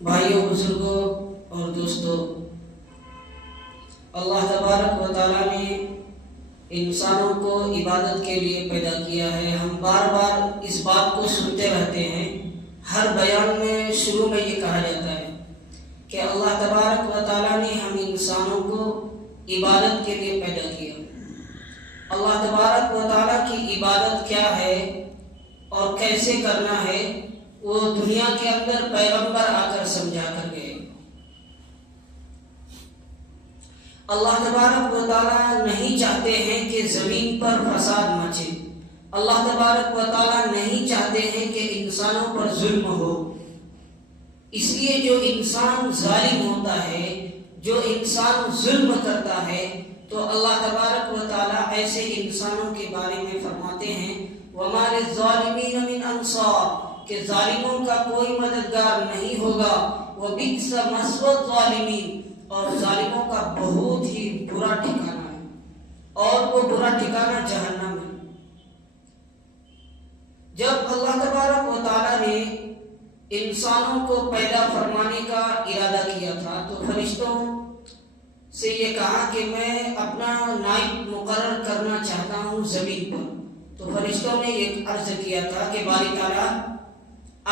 بھائیوں، بزرگوں اور دوستوں، اللہ تبارک و تعالیٰ نے انسانوں کو عبادت کے لیے پیدا کیا ہے۔ ہم بار بار اس بات کو سنتے رہتے ہیں۔ ہر بیان میں شروع میں یہ کہا جاتا ہے کہ اللہ تبارک و تعالیٰ نے ہم انسانوں کو عبادت کے لیے پیدا کیا۔ اللہ تبارک و تعالیٰ کی عبادت کیا ہے اور کیسے کرنا ہے، وہ دنیا کے اندر پیغمبر آ کر سمجھا کر گئے۔ اللہ تبارک و تعالیٰ نہیں چاہتے ہیں کہ زمین پر فساد مچے۔ اللہ تبارک و تعالیٰ نہیں چاہتے ہیں کہ انسانوں پر ظلم ہو۔ اس لیے جو انسان ظالم ہوتا ہے، جو انسان ظلم کرتا ہے، تو اللہ تبارک و تعالیٰ ایسے انسانوں کے بارے میں فرماتے ہیں وَمَا لِلظَّالِمِينَ مِنْ أَنصَارٍ، کہ ظالموں کا کوئی مددگار نہیں ہوگا۔ وَبِئْسَ مَثْوَى الظَّالِمِينَ، اور ظالموں کا بہت ہی برا ٹھکانہ ہے، اور وہ برا ٹھکانہ جہنم ہے۔ جب اللہ تبارک و تعالیٰ نے انسانوں کو پیدا فرمانے کا ارادہ کیا تھا تو فرشتوں سے یہ کہا کہ میں اپنا نائب مقرر کرنا چاہتا ہوں زمین پر۔ تو فرشتوں نے ایک عرض کیا تھا کہ باری تعالیٰ،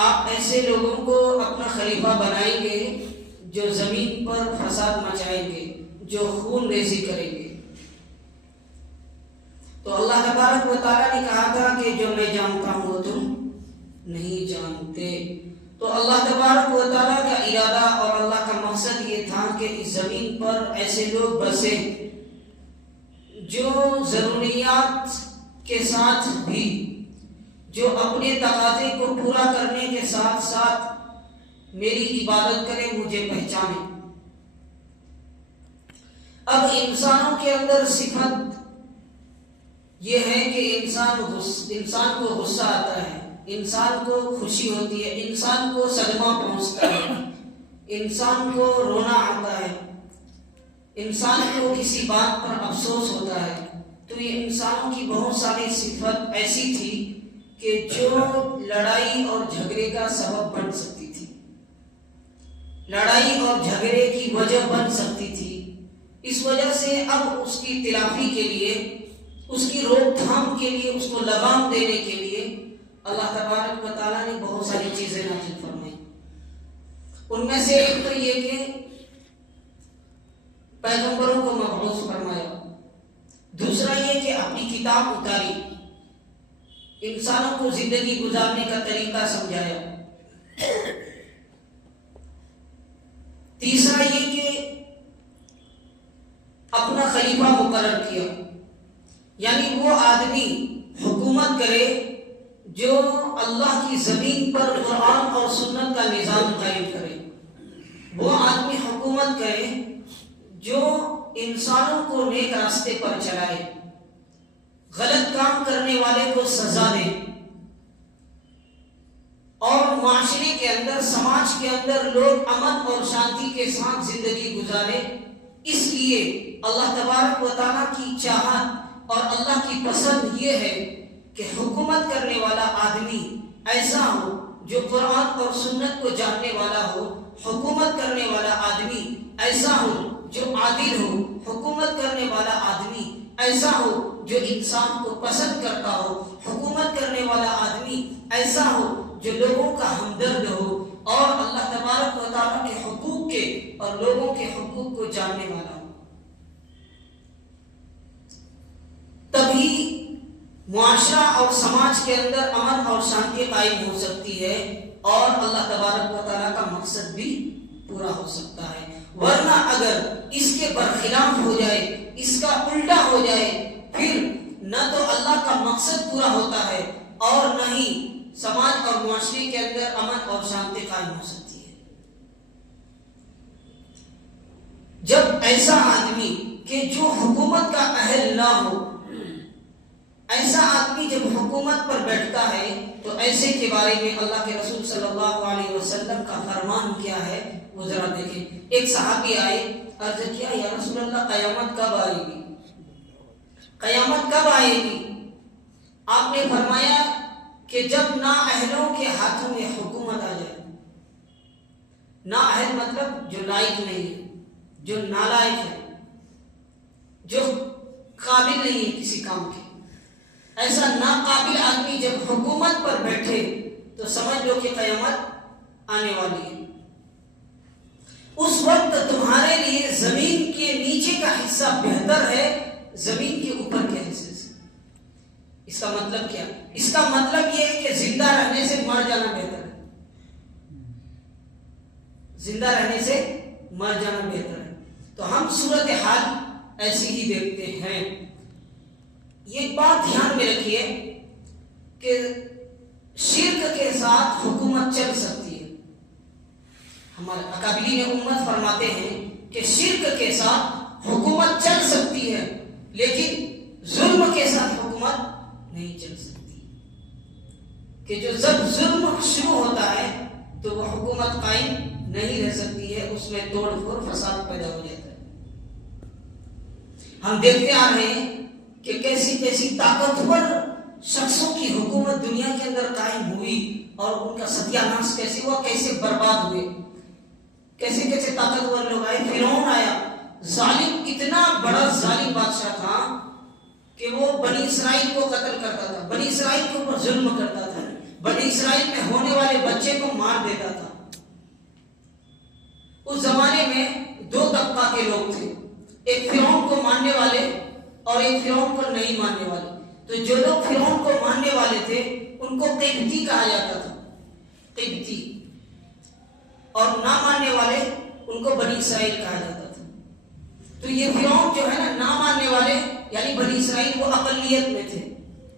آپ ایسے لوگوں کو اپنا خلیفہ بنائیں گے جو زمین پر فساد مچائیں گے، جو خون ریزی کریں گے۔ تو اللہ تبارک و تعالیٰ نے کہا تھا کہ جو میں جانتا ہوں وہ تم نہیں جانتے۔ تو اللہ تبارک و تعالیٰ کا ارادہ اور اللہ کا مقصد یہ تھا کہ اس زمین پر ایسے لوگ بسیں جو ضروریات کے ساتھ بھی، جو اپنے تقاضے کو پورا کرنے کے ساتھ ساتھ میری عبادت کرے، مجھے پہچانے۔ اب انسانوں کے اندر صفت یہ ہے کہ انسان کو غصہ آتا ہے، انسان کو خوشی ہوتی ہے، انسان کو صدمہ پہنچتا ہے، انسان کو رونا آتا ہے، انسان کو کسی بات پر افسوس ہوتا ہے۔ تو یہ انسانوں کی بہت ساری صفت ایسی تھی کہ جو لڑائی اور جھگڑے کا سبب بن سکتی تھی، لڑائی اور جھگڑے کی وجہ بن سکتی تھی۔ اس وجہ سے اب اس کی تلافی کے لیے، اس کی روک تھام کے لیے، اس کو لگام دینے کے لیے اللہ تبارک و تعالیٰ نے بہت ساری چیزیں نازل فرمائی۔ ان میں سے ایک تو یہ کہ پیغمبروں کو مبعوث فرمایا، دوسرا یہ کہ اپنی کتاب اتاری، انسانوں کو زندگی گزارنے کا طریقہ سمجھایا، تیسرا یہ کہ اپنا خلیفہ مقرر کیا، یعنی وہ آدمی حکومت کرے جو اللہ کی زمین پر قرآن اور سنت کا نظام قائم کرے، وہ آدمی حکومت کرے جو انسانوں کو نیک راستے پر چلائے، غلط کام کرنے والے کو سزا دے، اور معاشرے کے اندر، سماج کے اندر لوگ امن اور شانتی کے ساتھ زندگی گزارے۔ اس لیے اللہ تبارک و تعالیٰ کی چاہت اور اللہ کی پسند یہ ہے کہ حکومت کرنے والا آدمی ایسا ہو جو قرآن اور سنت کو جاننے والا ہو، حکومت کرنے والا آدمی ایسا ہو جو عادل ہو، حکومت کرنے والا آدمی ایسا ہو جو انسان کو پسند کرتا ہو، حکومت کرنے والا آدمی ایسا ہو جو لوگوں کا ہمدرد ہو، اور اللہ تبارک و تعالیٰ کے حقوق کے اور لوگوں کے حقوق کو جاننے والا ہو۔ تبھی معاشرہ اور سماج کے اندر امن اور شانتی قائم ہو سکتی ہے، اور اللہ تبارک و تعالیٰ کا مقصد بھی پورا ہو سکتا ہے۔ ورنہ اگر اس کے برخلاف ہو جائے، اس کا الٹا ہو جائے، پھر نہ تو اللہ کا مقصد پورا ہوتا ہے اور نہ ہی سماج اور معاشرے کے اندر امن اور شانتی قائم ہو سکتی ہے۔ جب ایسا آدمی کہ جو حکومت کا اہل نہ ہو، ایسا آدمی جب حکومت پر بیٹھتا ہے تو ایسے کے بارے میں اللہ کے رسول صلی اللہ علیہ وسلم کا فرمان کیا ہے وہ ذرا دیکھیں۔ ایک صحابی آئے، عرض کیا یا رسول اللہ قیامت کب آئے گی؟ قیامت کب آئے گی؟ آپ نے فرمایا کہ جب نااہلوں کے ہاتھوں میں حکومت آ جائے، نااہل مطلب جو لائق نہیں ہے، جو نالائق ہے، جو قابل نہیں ہے کسی کام کے. ایسا ناقابل آدمی جب حکومت پر بیٹھے تو سمجھ لو کہ قیامت آنے والی ہے. اس وقت تمہارے لیے زمین کے نیچے کا حصہ بہتر ہے زمین کے اوپر کے حصے سے. اس کا مطلب کیا؟ اس کا مطلب یہ ہے کہ زندہ رہنے سے مر جانا بہتر ہے. زندہ رہنے سے مر جانا بہتر ہے. تو ہم صورتحال ایسی ہی دیکھتے ہیں. یہ بات دھیان میں رکھیے کہ شرک کے ساتھ حکومت چل سکتی ہے. ہمارے اکابرین امت فرماتے ہیں کہ شرک کے ساتھ حکومت چل سکتی ہے لیکن ظلم کے ساتھ حکومت نہیں چل سکتی. کہ جو جب ظلم شروع ہوتا ہے تو وہ حکومت قائم نہیں رہ سکتی ہے، اس میں توڑ پھوڑ فساد پیدا ہو جاتا ہے. ہم دیکھتے آ رہے ہیں کہ کیسی کیسی طاقتور شخصوں کی حکومت دنیا کے اندر قائم ہوئی اور ان کا ستیہ ناش کیسے ہوا، کیسے برباد ہوئے. کیسے کیسے طاقتور لوگ آئے. فرعون آیا، ظالم، اتنا بڑا ظالم بادشاہ تھا کہ وہ بنی اسرائیل کو قتل کرتا تھا، بنی اسرائیل کے اوپر ظلم کرتا تھا، بنی اسرائیل میں ہونے والے بچے کو مار دیتا تھا. اس زمانے میں دو طبقہ کے لوگ تھے، ایک فرعون کو ماننے والے اور ایک فرعون کو نہیں ماننے والے. تو جو لوگ فرعون کو ماننے والے تھے ان کو قبطی کہا جاتا تھا، قبطی، اور نہ ماننے والے ان کو بنی اسرائیل کہا جاتا تھا. تو یہ فرعون جو ہے نا، نہ ماننے والے یعنی بنی اسرائیل وہ اقلیت میں تھے،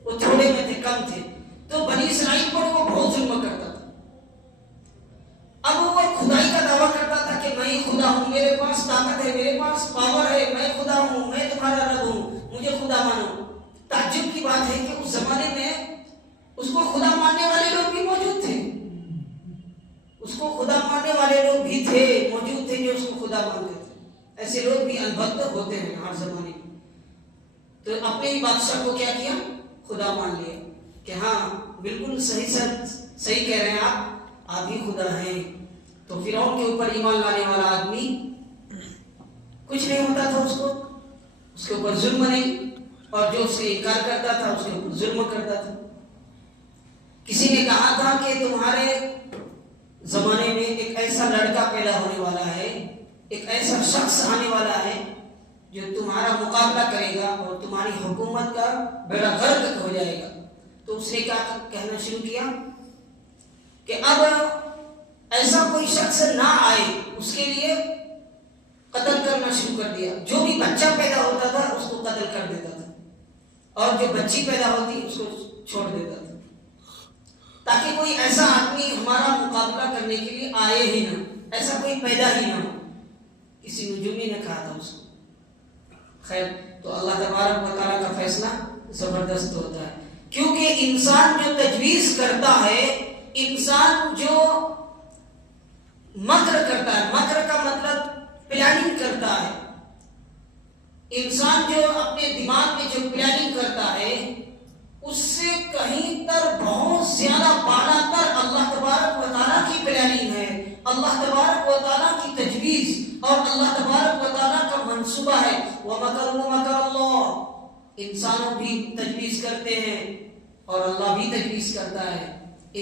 وہ تھوڑے میں تھے، کم تھے. تو بنی اسرائیل پر وہ بہت ظلم کرتا تھا. اب وہ خدائی کا دعویٰ کرتا تھا کہ میں خدا ہوں، میرے پاس طاقت ہے، میرے پاس پاور ہے، میں خدا ہوں، میں تمہارا رب ہوں، مجھے خدا مانو. تعجب کی بات ہے کہ اس زمانے میں اس کو خدا ماننے والے لوگ بھی موجود تھے. اس کو خدا ماننے والے لوگ بھی تھے، موجود تھے جو اس کو خدا مانتے تھے. ایسے لوگ بھی البتہ ہوتے ہیں ہر زمانے میں. تو اپنے ہی بادشاہ کو کیا کیا؟ خدا مان لیا کہ ہاں بالکل صحیح کہہ رہے ہیں آپ ہی خدا ہیں. تو فرعون کے اوپر ایمان لانے والا آدمی کچھ نہیں ہوتا تھا، اس کے اوپر ظلم نہیں، اور جو اس سے انکار کرتا تھا اس کے اوپر ظلم کرتا تھا. کسی نے کہا تھا کہ تمہارے زمانے میں ایک ایسا لڑکا پیدا ہونے والا ہے، ایک ایسا شخص آنے والا ہے جو تمہارا مقابلہ کرے گا اور تمہاری حکومت کا بیڑا غرق ہو جائے گا. تو اس نے کیا کہنا شروع کیا کہ اب ایسا کوئی شخص نہ آئے، اس کے لیے قتل کرنا شروع کر دیا. جو بھی بچہ پیدا ہوتا تھا اس کو قتل کر دیتا تھا، اور جو بچی پیدا ہوتی اس کو چھوڑ دیتا تھا، تاکہ کوئی ایسا آدمی ہمارا مقابلہ کرنے کے لیے آئے ہی نہ، ایسا کوئی پیدا ہی نہ ہو. کسی نجومی نے کہا تھا اس کو. خیر، تو اللہ تبارک و تعالیٰ کا فیصلہ زبردست ہوتا ہے، کیونکہ انسان جو تجویز کرتا ہے، انسان جو مکر کرتا ہے، مکر کا مطلب پلاننگ کرتا ہے، انسان جو اپنے دماغ میں جو پلاننگ کرتا ہے اس سے کہیں تر بہت زیادہ بالا تر اللہ تبارک و تعالیٰ کی پلاننگ ہے، اللہ تبارک و تعالیٰ کی تجویز اور اللہ تبارک و تعالیٰ کا منصوبہ ہے. وَمَكَرُوا مَكَرَ اللَّهِ، انسانوں بھی تجویز کرتے ہیں اور اللہ بھی تجویز کرتا ہے.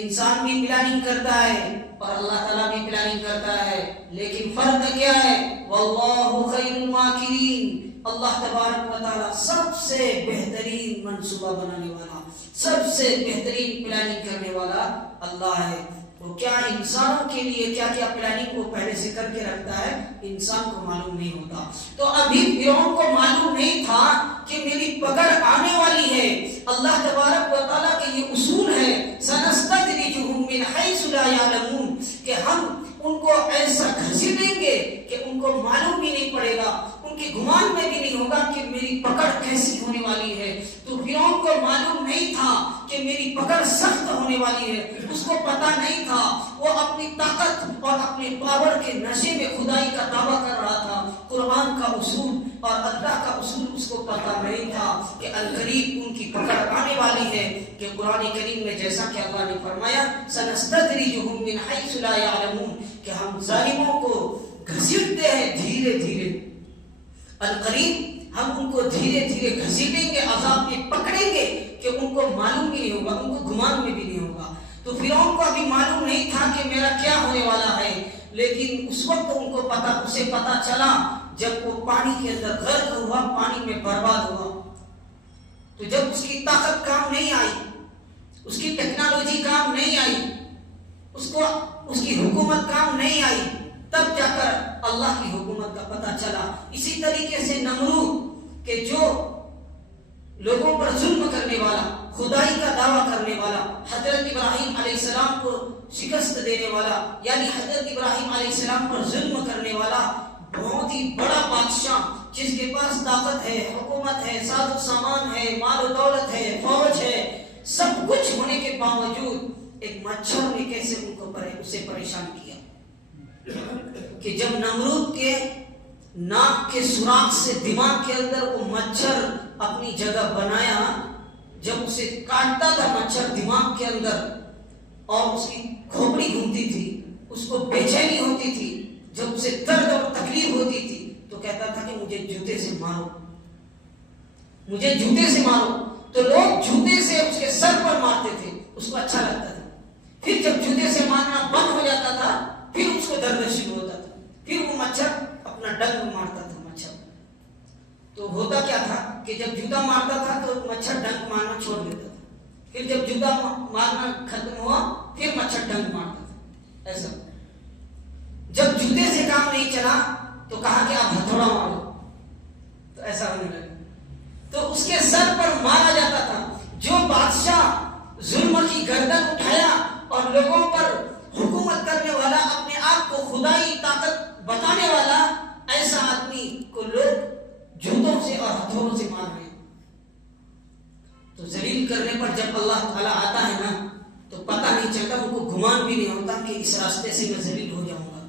انسان بھی پلاننگ کرتا ہے اور اللہ تعالیٰ بھی پلاننگ کرتا ہے، لیکن فرق کیا ہے؟ وَاللَّهُ خَيْرُ الْمَاكِرِينَ، اللہ تبارک و تعالیٰ سب سے بہترین منصوبہ بنانے والا، سب سے بہترین پلاننگ کرنے والا اللہ ہے. تو کیا انسانوں کے لیے کیا کیا پلاننگ وہ پہلے سے کر کے رکھتا ہے انسان کو معلوم نہیں ہوتا. تو ابھی فرعون کو معلوم نہیں تھا کہ میری پکڑ آنے والی ہے. اللہ تبارک و تعالیٰ کے یہ اصول ہے، سنستدرجهم من حيث لا يعلمون، کہ ہم ان کو ایسا گھسیٹیں گے کہ ان کو معلوم بھی نہیں پڑے گا، ان کے گمان میں بھی نہیں ہوگا کہ میری پکڑ کیسی ہونے والی ہے. تو فرعون کو معلوم نہیں تھا کہ کہ میری پکڑ سخت ہونے والی ہے. اس کو پتا نہیں تھا, وہ اپنی طاقت اور اپنے پاور کے نشے میں خدائی کا دعویٰ کر رہا تھا. قرآن کا اصول اور اللہ کا اصول اس کو پتا نہیں تھا کہ القریب ان کی پکڑ آنے والی ہے. کہ قرآن کریم میں جیسا کہ اللہ نے فرمایا سنستدرجہم من حیث لا یعلمون, کہ ہم ظالموں کو گھسیٹتے ہیں دھیرے دھیرے. القریب ہم ان کو دھیرے دھیرے گھسیٹیں گے, عذاب میں پکڑیں گے کہ ان کو معلوم بھی نہیں ہوگا, ان کو گمان میں بھی نہیں ہوگا. تو فرعون کو ابھی معلوم نہیں تھا کہ میرا کیا ہونے والا ہے, لیکن اس وقت ان کو اسے پتا چلا جب وہ پانی کے اندر غرق ہوا, پانی میں برباد ہوا. تو جب اس کی طاقت کام نہیں آئی, اس کی ٹیکنالوجی کام نہیں آئی, اس کی حکومت کام نہیں آئی, تب جا کر اللہ کی حکومت کا پتہ چلا. اسی طریقے سے نمرود کہ جو لوگوں پر ظلم کرنے والا, خدائی کا دعویٰ کرنے والا, حضرت ابراہیم علیہ السلام کو شکست دینے والا, یعنی حضرت ابراہیم علیہ السلام پر ظلم کرنے والا, بہت ہی بڑا بادشاہ جس کے پاس طاقت ہے, حکومت ہے, ساز و سامان ہے, مال و دولت ہے, فوج ہے, سب کچھ ہونے کے باوجود ایک مچھر نے کیسے اسے پریشان کیا. کہ جب نمرود کے ناک کے سوراخ سے دماغ کے اندر وہ مچھر اپنی جگہ بنایا, جب اسے کاٹتا تھا مچھر دماغ کے اندر اور اس کی کھوپڑی گھومتی تھی, اس کو بے چینی ہوتی تھی, جب اسے درد اور تکلیف ہوتی تھی تو کہتا تھا کہ مجھے جوتے سے مارو, مجھے جوتے سے مارو. تو لوگ جوتے سے اس کے سر پر مارتے تھے, اس کو اچھا لگتا تھا. پھر جب جوتے سے مارنا بند ہو جاتا تھا پھر اس کو درد شروع ہوتا تھا, پھر وہ مچھر اپنا ڈنک مارتا تھا. مچھر تو ہوتا کیا تھا کہ جب جوتا مارتا تھا تو مچھر ڈنک مارنا چھوڑ دیتا تھا, پھر جب جوتا مارنا ختم ہوا پھر مچھر ڈنک مارتا تھا. ایسا جب جوتے سے کام نہیں چلا تو کہا کہ آپ ہتھوڑا مارو, تو ایسا ہونے لگا. تو اس کے سر پر مارا جاتا تھا. جو بادشاہ ظلم کی گردن اٹھایا اور لوگوں پر حکومت کرنے والا, اپنے آپ کو خدائی طاقت بتانے والا, ایسا آدمی کو لوگ جوتوں سے اور ہتھوڑوں سے مار رہے ہیں. تو ذلیل کرنے پر جب اللہ تعالیٰ آتا ہے نا تو پتہ نہیں چلتا, ان کو گمان بھی نہیں ہوتا کہ اس راستے سے میں ذلیل ہو جاؤں گا.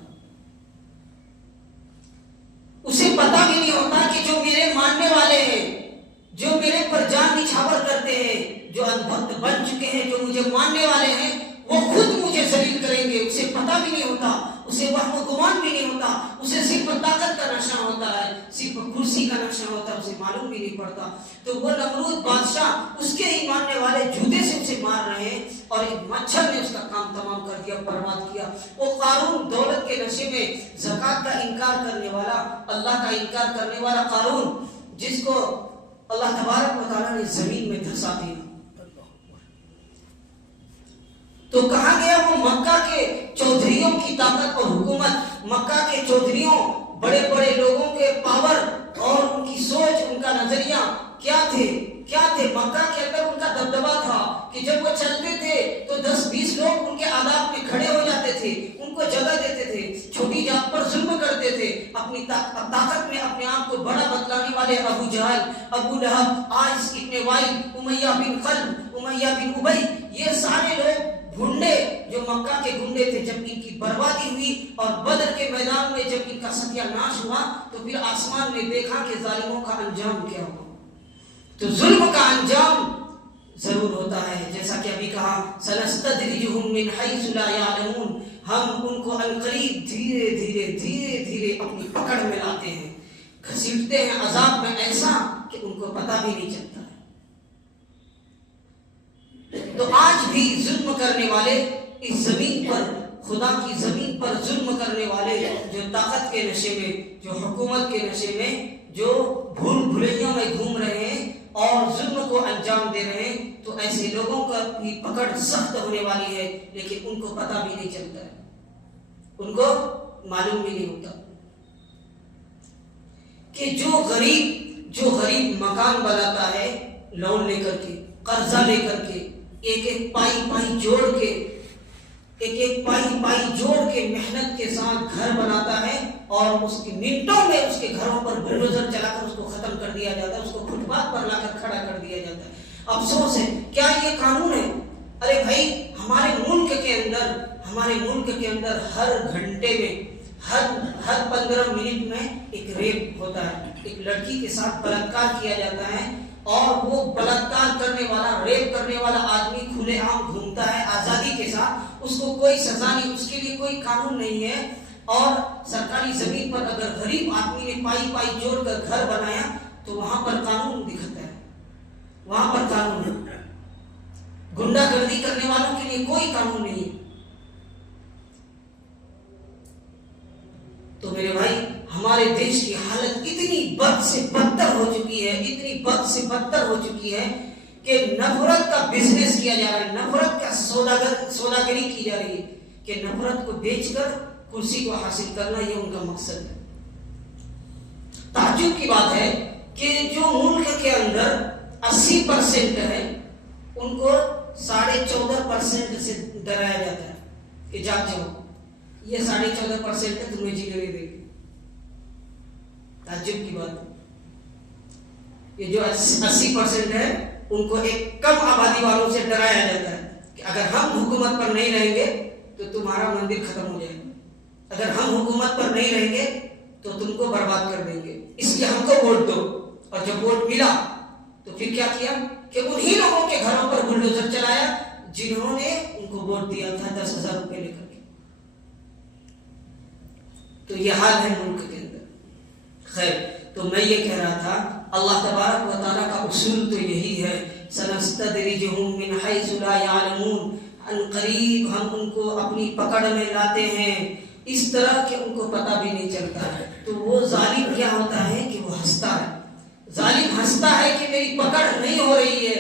اسے پتہ بھی نہیں ہوتا کہ جو میرے ماننے والے ہیں, جو میرے پر جان نچھاور کرتے ہیں, جو انبھکت بن چکے ہیں, جو مجھے ماننے والے ہیں, وہ خود مجھے ذلیل کریں گے. اسے پتہ بھی نہیں ہوتا, اسے وہم و گمان بھی نہیں ہوتا, اسے صرف طاقت کا نشہ ہوتا ہے, صرف کرسی کا نشہ ہوتا ہے, اسے معلوم بھی نہیں پڑتا. تو وہ نمرود بادشاہ اس کے ہی ماننے والے جوتے سے اسے مار رہے ہیں اور ایک مچھر نے اس کا کام تمام کر دیا, برباد کیا. وہ قارون دولت کے نشے میں زکات کا انکار کرنے والا, اللہ کا انکار کرنے والا قارون, جس کو اللہ تبارک و تعالیٰ نے زمین میں دھسا دیا. تو کہا گیا وہ مکہ کے چودھریوں کی طاقت اور حکومت, مکہ کے چودھریوں, بڑے بڑے لوگوں کے پاور اور ان کی سوچ, ان کا نظریہ کیا تھے. مکہ کے اندر ان کا دبدبا تھا کہ جب وہ چلتے تھے تو 10-20 لوگ ان کے آداب میں کھڑے ہو جاتے تھے, ان کو جگہ دیتے تھے, چھوٹی جات پر ظلم کرتے تھے. اپنی طاقت میں اپنے آپ کو بڑا بتلانے والے ابو جہل, ابو لہب, عاص ابن وائل, امیہ بن خلف, امیہ بن ابی, یہ سارے لوگ گنڈے جو مکہ کے گنڈے تھے, جب ان کی بربادی ہوئی اور بدر کے میدان میں جب ان کا ستیہ ناش ہوا تو پھر آسمان میں دیکھا کہ ظالموں کا انجام کیا ہوا. تو ظلم کا انجام ضرور ہوتا ہے, جیسا کہ ابھی کہا سنستدرجہم من حیث لا یعلمون, ہم ان کو عنقریب دھیرے دھیرے اپنی پکڑ میں لاتے ہیں, گھسیٹتے ہیں عذاب میں ایسا کہ ان کو پتہ بھی نہیں چلتا. تو آج بھی ظلم کرنے والے اس زمین پر, خدا کی زمین پر ظلم کرنے والے, جو طاقت کے نشے میں, جو حکومت کے نشے میں, جو بھول بھلیوں میں گھوم رہے ہیں اور ظلم کو انجام دے رہے ہیں, تو ایسے لوگوں کا بھی پکڑ سخت ہونے والی ہے, لیکن ان کو پتہ بھی نہیں چلتا ہے, ان کو معلوم بھی نہیں ہوتا کہ جو غریب مکان بناتا ہے لون لے کر کے, قرضہ لے کر کے, ایک پائی جوڑ کے محنت کے ساتھ گھر بناتا ہے اور اس کی منٹوں میں اس کے گھروں پر بلڈوزر چلا کر اس کو ختم کر دیا جاتا ہے, اس کو فٹ پاتھ پر لا کر کھڑا کر دیا جاتا ہے. افسوس ہے، کیا یہ قانون ہے؟ ارے بھائی ہمارے ملک کے اندر ہر گھنٹے میں ہر 15 منٹ میں ایک ریپ ہوتا ہے، ایک لڑکی کے ساتھ بلاತ್ಕಾರ کیا جاتا ہے، اور وہ بلاತ್ਕਾਰ کرنے والا، ریپ کرنے والا آدمی کھلے عام گھومتا ہے آزادی کے ساتھ، اس کو کوئی سزا نہیں، اس کے لیے کوئی قانون نہیں ہے۔ اور سرکاری زمین پر اگر غریب آدمی نے پائی جوڑ کر گھر بنایا تو وہاں پر قانون دکھتا ہے، وہاں پر قانون ہے۔ گنڈا گردی کرنے والوں کے لیے کوئی قانون نہیں ہے۔ تو میرے بھائی ہمارے دیش کی حالت اتنی بد سے بدتر ہو چکی ہے کہ نفرت کا بزنس کیا جا رہا ہے، نفرت کا سوداگری کی جا رہی ہے، کہ نفرت کو بیچ کر کرسی کو حاصل کرنا، یہ ان کا مقصد ہے۔ تعجب کی بات ہے کہ جو ملک کے اندر 80% ہے ان کو 14.5% سے ڈرایا جاتا ہے کہ جاگ جاؤ، یہ 14.5% ہے، تمہیں جینے نہیں دے گی۔ تعجب کی بات ہے، یہ جو 80% ہے ان کو ایک کم آبادی والوں سے ڈرایا جاتا ہے کہ اگر ہم حکومت پر نہیں رہیں گے تو تمہارا مندر ختم ہو جائے گا، اگر ہم حکومت پر نہیں رہیں گے تو تم کو برباد کر دیں گے، اس لیے ہم کو ووٹ دو۔ اور جب ووٹ ملا تو پھر کیا کیا کہ انہی لوگوں کے گھروں پر بلڈوزر چلایا جنہوں نے ان کو ووٹ دیا تھا 10,000 روپے لے کر کے۔ تو یہ حال ہے ملک کے اندر۔ خیر، تو میں یہ کہہ رہا تھا اللہ تبارک و تعالیٰ کا اصول تو یہی ہے، سنستدرجہم من حیث لا یعلمون، ان قریب ہم ان کو اپنی پکڑ میں لاتے ہیں اس طرح کہ ان کو پتہ بھی نہیں چلتا ہے۔ تو وہ ظالم کیا ہوتا ہے کہ وہ ہنستا ہے، ظالم ہنستا ہے کہ میری پکڑ نہیں ہو رہی ہے،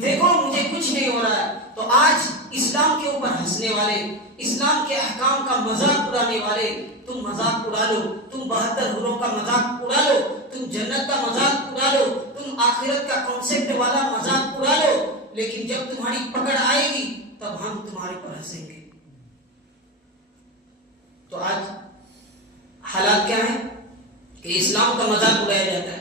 دیکھو مجھے کچھ نہیں ہو رہا ہے۔ تو آج اسلام کے اوپر ہنسنے والے، اسلام کے احکام کا مذاق اڑانے والے، تم مذاق اڑا لو، تم 72 حوروں کا مذاق اڑا لو، تم جنت کا مذاق اڑا لو، تم آخرت کا کانسیپٹ والا مذاق اڑا لو، لیکن جب تمہاری پکڑ آئے گی تب ہم تمہارے پر ہنسیں گے۔ تو آج حالات کیا ہیں کہ اسلام کا مذاق اڑایا جاتا ہے۔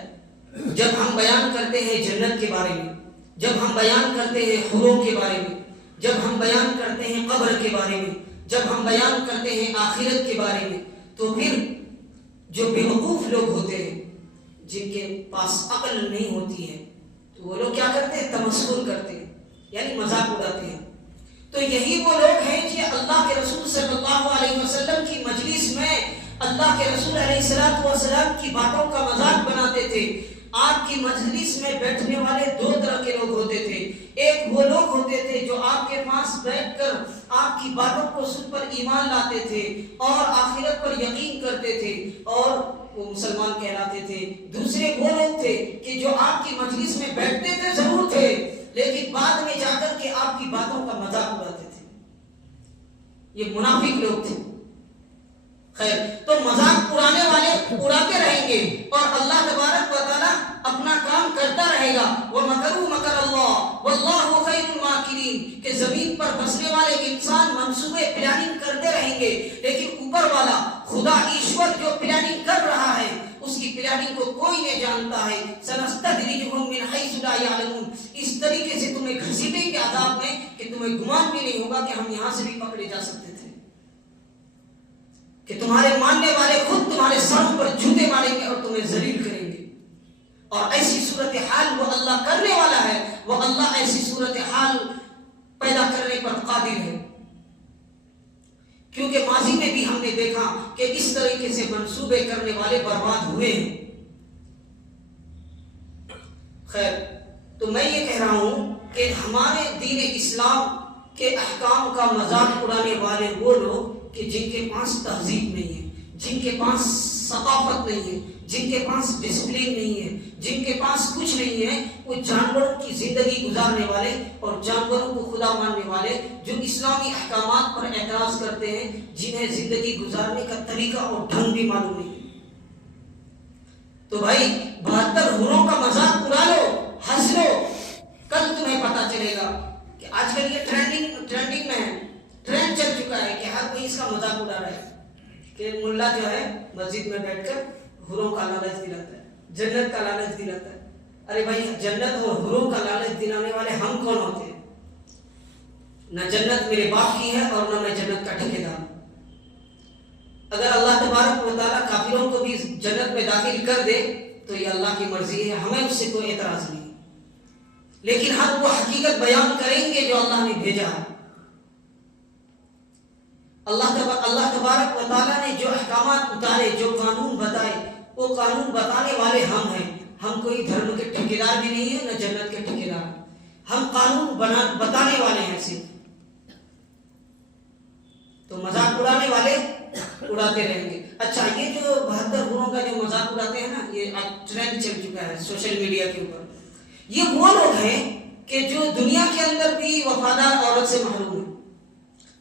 جب ہم بیان کرتے ہیں جنت کے بارے میں، جب ہم بیان کرتے ہیں حوروں کے بارے میں، جب ہم بیان کرتے ہیں قبر کے بارے میں، جب ہم بیان کرتے ہیں آخرت کے بارے میں، تو پھر جو بیوقوف لوگ ہوتے ہیں جن کے پاس عقل نہیں ہوتی ہے تو وہ لوگ کیا کرتے ہیں؟ تمسخر کرتے ہیں، یعنی مذاق اڑاتے ہیں۔ تو یہی وہ لوگ ہیں جو اللہ کے رسول صلی اللہ علیہ وسلم کی مجلس میں اللہ کے رسول علیہ السلام کی باتوں کا مذاق بناتے تھے۔ آپ کی مجلس میں بیٹھنے والے 2 طرح کے لوگ ہوتے تھے، ایک وہ لوگ ہوتے تھے جو آپ کے پاس بیٹھ کر آپ کی باتوں کو سن پر ایمان لاتے تھے اور آخرت پر یقین کرتے تھے اور وہ مسلمان کہلاتے تھے۔ دوسرے وہ لوگ تھے کہ جو آپ کی مجلس میں بیٹھتے تھے ضرور تھے لیکن بعد میں جا کر کے آپ کی باتوں کا مذاق اڑاتے تھے، یہ منافق لوگ تھے۔ خیر، تو مذاق اڑانے والے اڑاتے رہیں گے اور اللہ تبارک و تعالیٰ اپنا کام کرتا رہے گا۔ وَمَكَرُوا مَكَرَ اللَّهُ وَاللَّهُ خَيْرُ الْمَاكِرِينَ، کہ زمین پر بسنے والے انسان منصوبے پلاننگ کرتے رہیں گے لیکن اوپر والا خدا ایشور جو پلاننگ کر رہا ہے اس کی پلاننگ کو کوئی نہیں جانتا ہے۔ سَنَسْتَدْرِجُهُم مِّنْ حَيْثُ لَا يَعْلَمُونَ، اس طریقے سے تمہیں گھسیٹیں گے عذاب میں کہ تمہیں گمان بھی نہیں ہوگا کہ ہم یہاں سے بھی پکڑے جا سکتے تھے، کہ تمہارے ماننے والے خود تمہارے سر پر جوتے ماریں گے اور تمہیں ذلیل کریں گے۔ اور ایسی صورتحال وہ اللہ کرنے والا ہے، وہ اللہ ایسی صورتحال پیدا کرنے پر قادر ہے، کیونکہ ماضی میں بھی ہم نے دیکھا کہ اس طریقے سے منصوبے کرنے والے برباد ہوئے ہیں۔ خیر، تو میں یہ کہہ رہا ہوں کہ ہمارے دین اسلام کے احکام کا مذاق اڑانے والے وہ لوگ کہ جن کے پاس تہذیب نہیں ہے، جن کے پاس ثقافت نہیں ہے، جن کے پاس ڈسپلن نہیں ہے، جن کے پاس کچھ نہیں ہے، وہ جانوروں کی زندگی گزارنے والے اور جانوروں کو خدا ماننے والے جو اسلامی احکامات پر اعتراض کرتے ہیں، جنہیں زندگی گزارنے کا طریقہ اور ڈھنگ بھی معلوم نہیں ہے۔ تو بھائی 72 حوروں کا مذاق اڑا لو، ہنس لو، کل تمہیں پتا چلے گا کہ آج کل یہ ٹرینڈنگ میں ہے، ٹرینڈ چل چکا ہے کہ ہر کوئی اس کا مذاق اڑا رہا ہے کہ ملا جو ہے مسجد میں بیٹھ کر حوروں کا لالچ دلاتا ہے، جنت کا لالچ دلاتا ہے۔ ارے بھائی جنت اور حوروں کا لالچ دلانے والے ہم کون ہوتے ہیں؟ نہ جنت میرے باپ کی ہے اور نہ میں جنت کا ٹھیکیدار ہوں۔ اگر اللہ تبارک و تعالیٰ کافروں کو بھی جنت میں داخل کر دے تو یہ اللہ کی مرضی ہے، ہمیں اس سے کوئی اعتراض نہیں، لیکن ہم وہ حقیقت بیان کریں گے جو اللہ نے بھیجا ہے۔ اللہ تبارک و تعالیٰ نے جو احکامات اتارے، جو قانون بتائے، وہ قانون بتانے والے ہم ہیں۔ ہم کوئی دھرم کے ٹھیکیدار بھی نہیں ہیں، نہ جنت کے ٹھیکیدار، ہم قانون بتانے والے ہیں صرف۔ تو مذاق اڑانے والے اڑاتے رہیں گے۔ اچھا، یہ جو 72 حوروں کا جو مذاق اڑاتے ہیں نا، یہ ٹرینڈ چل چکا ہے سوشل میڈیا کے اوپر۔ یہ وہ لوگ ہیں کہ جو دنیا کے اندر بھی وفادار عورت سے محروم ہیں،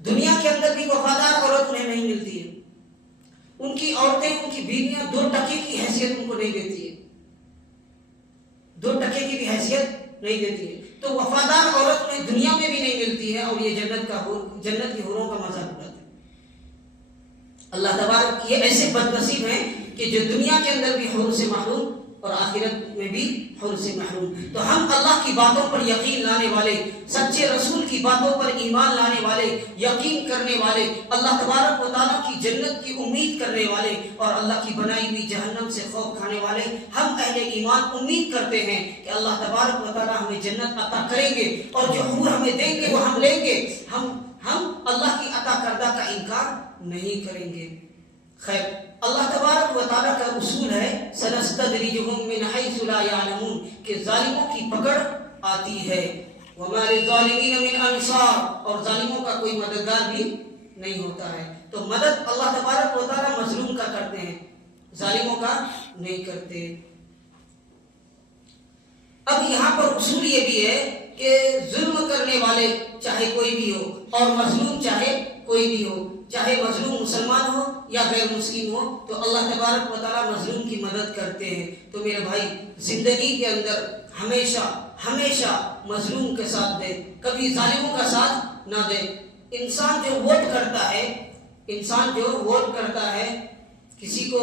دنیا کے اندر بھی وفادار عورت انہیں نہیں ملتی ہے، ان کی عورتیں، ان کی بیویاں 2 ٹکے کی حیثیت ان کو نہیں دیتی ہے، 2 ٹکے کی بھی حیثیت نہیں دیتی ہے۔ تو وفادار عورت انہیں دنیا میں بھی نہیں ملتی ہے، اور یہ جنت کی حوروں کا مذاق اڑاتے ہیں۔ اللہ تبارک یہ ایسے بد نصیب ہیں کہ جو دنیا کے اندر بھی حور سے محروم اور آخرت میں بھی حور سے محروم۔ تو ہم اللہ کی باتوں پر یقین لانے والے، سچے رسول کی باتوں پر ایمان لانے والے، یقین کرنے والے، اللہ تبارک و تعالیٰ کی جنت کی امید کرنے والے اور اللہ کی بنائی ہوئی جہنم سے خوف کھانے والے، ہم اہل ایمان امید کرتے ہیں کہ اللہ تبارک و تعالیٰ ہمیں جنت عطا کریں گے، اور جو حور ہمیں دیں گے وہ ہم لیں گے۔ ہم اللہ کی عطا کردہ کا انکار نہیں کریں گے۔ خیر، اللہ تبارک و تعالیٰ کا اصول ہے سنستدرجہم من حیث لا یعلمون، کہ ظالموں کی پکڑ آتی ہے، وما للظالمین من انصار، اور ظالموں کا کوئی مددگار بھی نہیں ہوتا ہے۔ تو مدد اللہ تبارک و تعالیٰ مظلوم کا کرتے ہیں، ظالموں کا نہیں کرتے۔ اب یہاں پر اصول یہ بھی ہے کہ ظلم کرنے والے چاہے کوئی بھی ہو، اور مظلوم چاہے کوئی بھی ہو، چاہے مظلوم مسلمان ہو یا غیر مسلم ہو، تو اللہ تبارک و تعالیٰ مظلوم کی مدد کرتے ہیں۔ تو میرے بھائی، زندگی کے اندر ہمیشہ مظلوم کے ساتھ دے، کبھی ظالموں کا ساتھ نہ دے۔ انسان جو ووٹ کرتا ہے کسی کو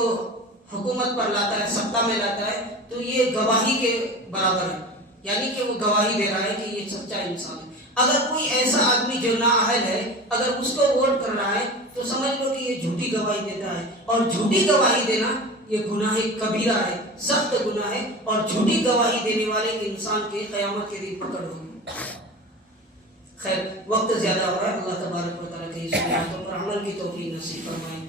حکومت پر لاتا ہے، سطح میں لاتا ہے، تو یہ گواہی کے برابر ہے، یعنی کہ وہ گواہی دے رہا ہے کہ یہ سچا انسان ہے۔ اگر کوئی ایسا آدمی جو نااہل ہے، اگر اس کو ووٹ کر رہا ہے تو سمجھ لو کہ یہ جھوٹی گواہی دیتا ہے، اور جھوٹی گواہی دینا یہ گناہ کبیرہ ہے، سخت گناہ ہے، اور جھوٹی گواہی دینے والے انسان کے قیامت کے دن پکڑ ہوگی۔ خیر، وقت زیادہ ہو رہا ہے، اللہ تبارک و تعالیٰ کی اس باتوں پر عمل کی توفیق نصیب فرمائے۔